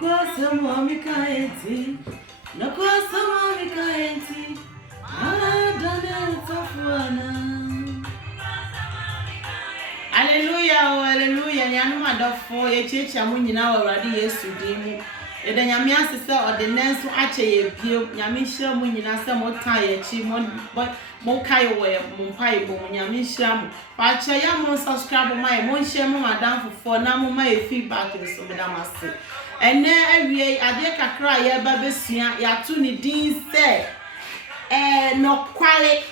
kwasa mami kaenti. No kwasa mami kaenti. Adana tafuana. Hallelujah, hallelujah. Yanuma dafo ye checha mu nyina wa Awurade Yesu din mu. Ede nyame asese ordinance ache ye bio. Nyame hira mu nyina se mo tan ye chi mo kai wo mo pai bo nyame hira mu. Pa che ya mo subscribe mo share mo madam fofo na mo ma e feedback so me dam ase. Ene awie ade kakra ye ba besua ya to ni din se no kwale.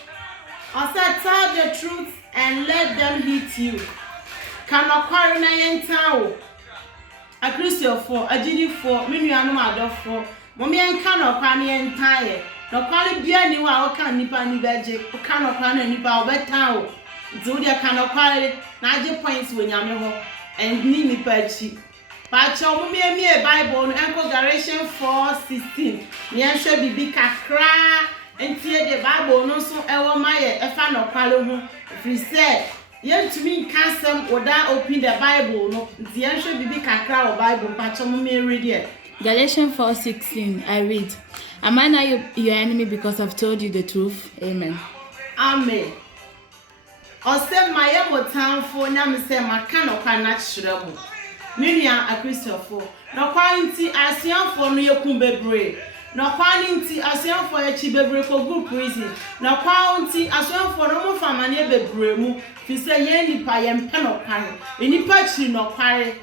I said tell the truth and let them hit you. Kanokware na yentao. A Christian for a genie for minu anu adofo. Mommy and kanokwa na yentaye. No kwale bia ni wa oka nipa ni beje. Kanokwa na nipa obetao. Zudia kanokware na age points we nyame ho. And ni nipa chi. Pa cha mommy e Bible no enko Galatians 4:16. Ni enhwe bibi kakra. Entie the Bible no so ewo maye efa no kwale ho. Free said yentumi kansem oda open the Bible no nti enhwe bibi kakra o Bible pacho mo me read it. Galatians 4:16 I read, am I not your enemy because I've told you the truth? Amen. Amen. Ose maye motanfo nyame se maka no kwa na kyerɛ mo. Menua a Christopher no kwa nti asianfo no yekun bebre. No kwa nti asianfo ya chi bebre ko group prison. No kwa nti asianfo no mo fama ne bebre mu. Fi se ye nipa ye mpe no kware. Enipa chi no kware.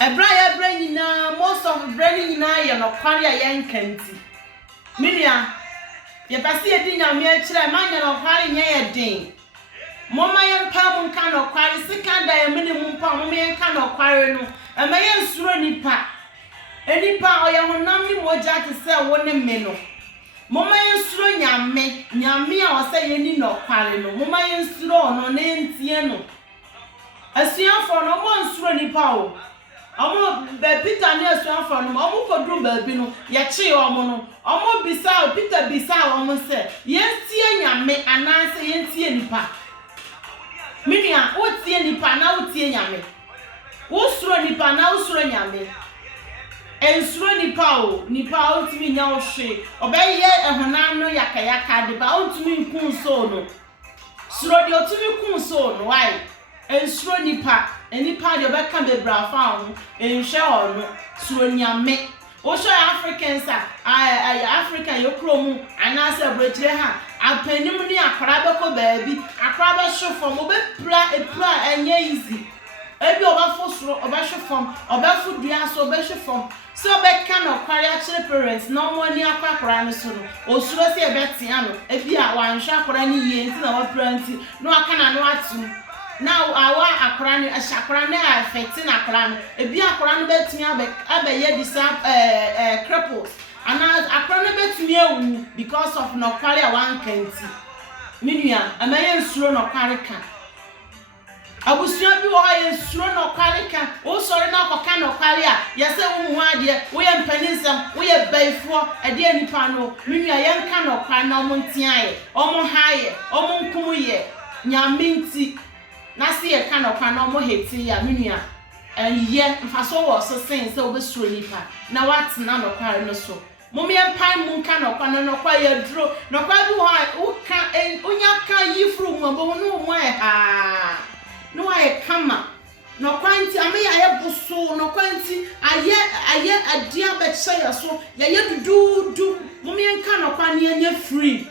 Ebra nyina most of brain nyina ye no kware a ye nkanti. Menua ye pase ye di nyame a kire ma nya no kware nya ye den. Mama ye mpa mu nka no kware sika da ye mene mu mpa mama ye nka no kware no. Ema ye nsuro nipa. Enipa oya honam ni moja te se wo ne me no. Mama yensuro nyame a o se ye ni no kware no. Mama yensuro no na entie no. Asuafo no mo nsuro nipa o. Omo be Peter ni asuafo no omo kodru ba bi no ye che omo no. Omo bisa o Peter bisa omo se yentie nyame ananse yentie nipa. Minia o tie nipa na o tie nyame. Wo suro nipa na o suro nyame. Ensuro nipa otimi nya ohwe obeye ehonam no yakayaka de ba otimi nkun so no suro de otimi kun so no why ensuro nipa enipa de obeka bebra fa ho enhwe ono suro nyame o show Africans African yokromu anase brechire ha apanim ni akra beko baabi akra be shofo mo be pra enye easy ebi obafo suro obahwe fom obafu dua so obahwe fom so be kan okware akire parents no mo ni akwa no so no osuro se ebetia no ebi a wanhwe akora ni yie nti na wa parent no aka na no atu now awa akora ni ashakora na affect na akora no ebi akora no betia abaye disa cripples ana akora no betia ewu because of no kware a wan kanti minua amaye nsuro no kware kan abusua bi wo ye suro no kwale ka wo sori na akoka no kwale a ye se wo hu ade wo ye mpaninsam wo ye baifo ade anipa no menua ye nka no kwa na omo ntiaye omo haye omo nkumu ye nyaminti na se ye ka no kwa na omo heti ya menua ye mfaso wo so sen se wo be suro nipa na watena no kwale no so momme empan mu nka no kwa no kwa ye duro no kwa bi wo ka onya ka yifru mu bo no mu ha no aye kama no kwanti ame aye buso no kwanti aye adia be cheya so ye dudu mummy enka no kwa ne anya free.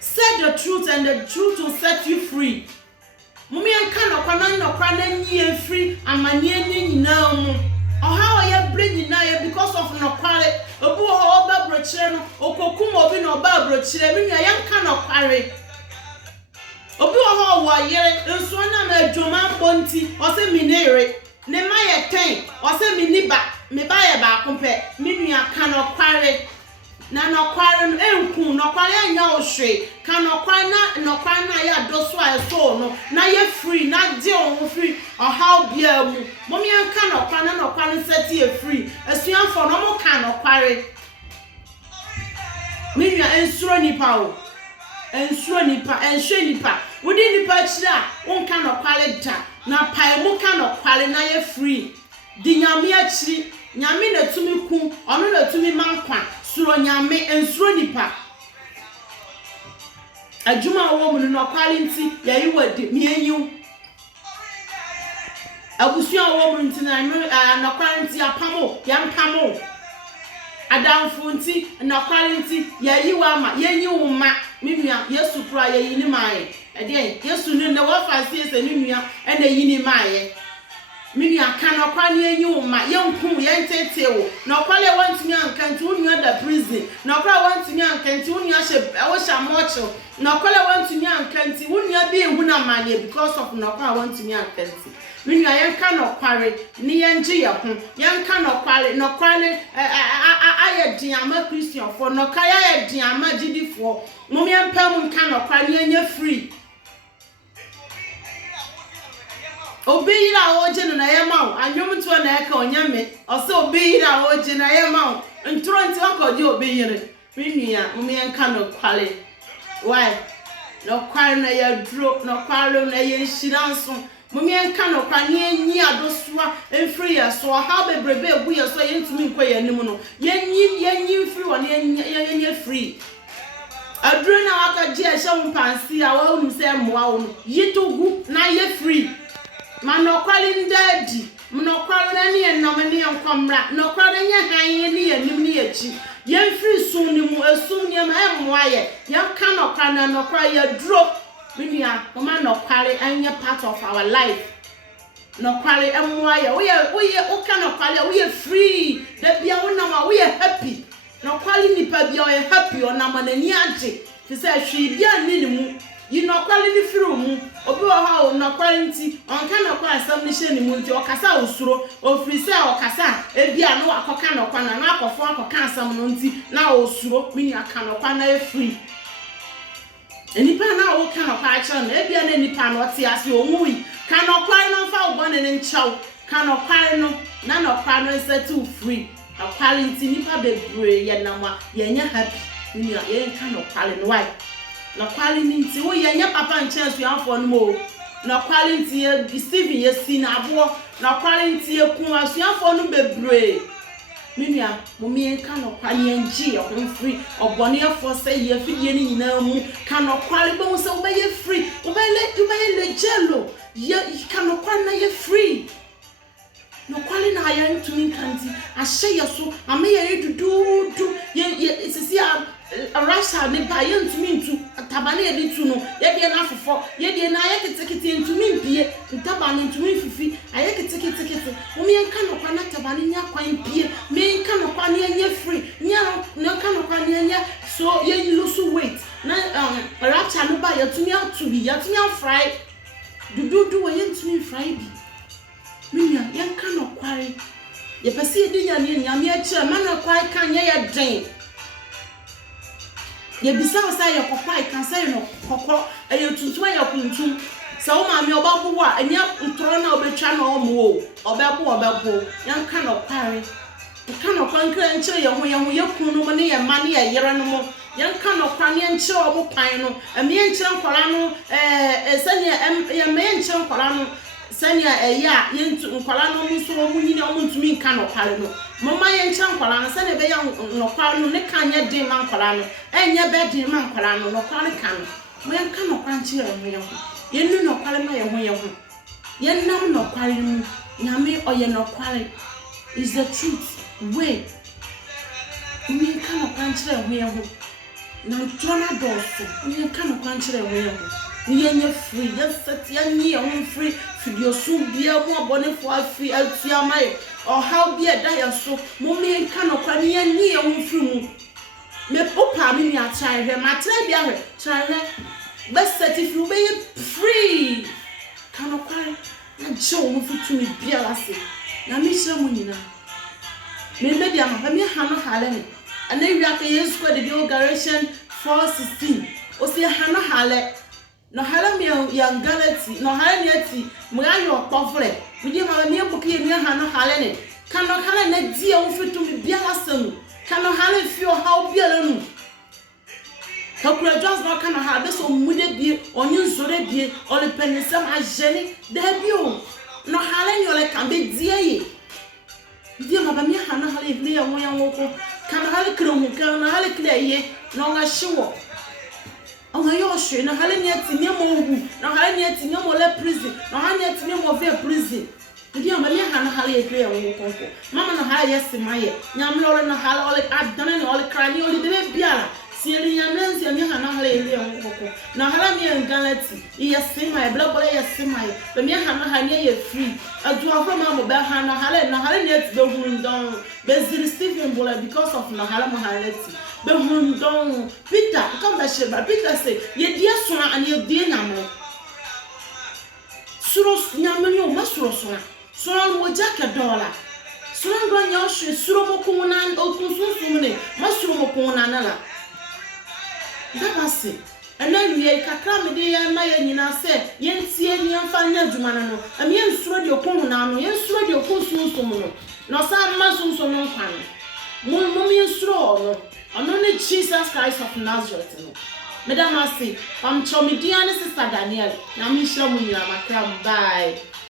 Say the truth and the truth will set you free. Mummy enka no kwa na nye free amanie nyina mu oha oye bre nyina ye because of no kware obu ho oba brochire no okokum obi no oba brochire menua ye nka no kware obi wo wa yere nso na ma adwoma mbonti o se minere ne ma ye ten o se miniba me ba ye ba kompe minua ka no kware na no kware no enku no kware anya ohwe ka no kware na ya doso a so no na ye free na de on free o how bia mu momi anka no kware set ye free asuanfo no mo ka no kware minua ensuro nipa o ensuro nipa enhwe nipa wodi nipa chira wonka no kwale da na pai mu ka no kwale na ye free di nyame akiri nyame na tumi ku ono na tumi mankwa suro nyame ensuro nipa adwuma wo mu no kwali nti yayi wadi mienyu abusuan wo mu nti na kwali nti apamo yampamo adamfo nti na kwali nti yayi wa ma yenyi wo ma minua Yesu kura yayi ni maaye ede Yesu ni na wa fa sie se minua ena yi ni maaye minua kana kwani yenyi wo ma yenkum yentete wo na kwali want me ankanti unua da prison na kwali want me ankanti unua wo sha mocho na kwali want me ankanti unua bi ehu na manye because of na kwali want me ankanti minua yenka no kware ni yenje ye ho yenka no kware aye diama Christian for no kaya ye diama gidi for mum yempam nka no kware yenye free obiyira oje no na yema anwom to na eka onyame ose obiyira oje na yema ntro nti akoje obiyire minua mum yenka no kware why no kware na ya dro no kware na ye shiranso mumienka no kwani enyi adosua enfiri ya so ha bebrebe egu ya so yentumi nkwa ya nim no yenyi free won yenyi free adru na waka je ehye mpansi a wa unu se moa wo no yitogu na ye free manokwali ndadi mnokwali na ne enam ne enkwamra nokwali nya hanye ne yanim ne yachi yen free so ni mu esum ne ma emmoa ye yanka nokwana nokwa ya dro minua mama nokwali anya part of our life nokwali emmoa ye we oka nokwali we free da bia wonama we happy nokwali nipa bia we happy onama nani age fi say hwe bia ni mu yi nokwali ni free mu obi wo ha nokwali nti onka nokwali asam ni hye ni mu nti okasa osuro ofiri say okasa ebia no akoka nokwana na akofo akoka asam no nti na osuro minua ka nokwana e free enipa na wo kan okwa acha na ebia na enipa na ote ase onwui kan okwa no fa obone ne nchaw kan okwa no na no okwa no settle free okwa nti nipa bebre ye namwa ye nya happy ni ye kan okwa no why na kwali nti wo ye nya papa nchance afọ no mo na kwali nti ye Steven ye si na abo na kwali nti ye kun asuafo no bebre minua mumie kan okwali enji ho free obone afọ say ye fidie ni nyina mu kan okwali be wo say wo be ye free wo be le jello ye kan okwali na ye free no kwali na ya ntumi kanti ahye ye so ame ye dudu ye sisi a rasha ne ba ye ntumi ntu tabane ye ditu no ye de na afofo ye de na ye kitikiti ntumi mpie tabane ntumi fifi aye kitikiti mumie kan okwali na tabane nya kwan mpie me kan okwali nya free nya no kan okwali nya so ye lose weight na rasha no ba ye tumi atubi ye tumi fry dudu ye ntumi fry bi minua yanka no kware ye pese ye dinya ne nyame akira mana kware kan ye ye den ye bisa wasa ye kokwai kan say no kokko aye tuntu aye kuntum sa wo ma me obabu wa anya ntoro na obetwa na omo obabu yanka no kware yanka no kwankra nchire ye ho ye kunu mo ne ye ma ne ye yere no mo yanka no kware nchire omo pan no ame nchire nkwara no sene ye me nchire nkwara no sanya eya yentu nkwala no muso mu nyina mu ntumi nka no kwale no mama yencha nkwala no sane be ya no kwale no ne kanya din man nkwala no enye be din man nkwala no no kwale kan mo yanka no kwanchi ya ho yennu no kwale ma ye ho yennam no kwale mu nyame oye no kwale is the truth way mi yanka no kwanchi ya ho na ntona doso mi yanka no kwanchi ya ho yenye free set yenye on free video so bia mo abonefo afi atuamai or how be da ya so mo me kan okwa ne yenye on free mu me popa mi ni atrai hwe ma trai bia hwe trai best set if you be free kan okwa na je o mo fitu mi bia lase na mi hira mo nyina me dia ma me ha no hale ni ana wi aka Yesu kwa de Galatians 4:16 o se ha no hale no hala mi yang galati no hala ni ati mo ayo pofre mi di ma mi ebuke ye mi ha no hala ni kan no hala na di e wo fitu mi bia lasanu kan no hala fi o ha bia lanu ka kura just no kan no ha be so mude bie onyi nsore bie o le penisam ajeni da bio no hala ni o le kan be die ye Dia mabamia hana hale vle ya wonya woko. Kana hale kromu kana hale kleye na nga shiwo. Onga yoshe na hale ni atinye mo hu, na hale ni atinye mo le prison, na hale ni atinye mo ve prison. Dia mabamia hana hale vle ya woko. Mama na hale yesimaye. Nyamlo na hale ole adana ni ole krani ole bebe biala. Sieli nyamlenzi ya hana hale vle ya woko. Na hale mi engalati. Yesimaye blabole yesimaye. Bamia hana hale ye free. Adwa from mama be hana hale na hale ni ati be hundon. Be Stephen Bola because of na hale mo haleti. Be hundon. Peter come be sheba. Peter say ye dia sona and ye dia nyamlo. Suro nyamlo yo ma suro sona. Sona mo jaka dola. Suro ndo nyoshe suro mo kumuna okunsunsunne. Ma suro mo kumuna nala. Dabase. And then we kakra me de ma ya nyina se yentie nyamfa nya adwuma no am yen suro de okun na no yen suro de okun sunsun no no sa ma sunsun no kwan mo yen suro no ono ne Jesus Christ of Nazareth no madam ase am chomidia ne sister Daniel na mi hira mu nyina makra bye.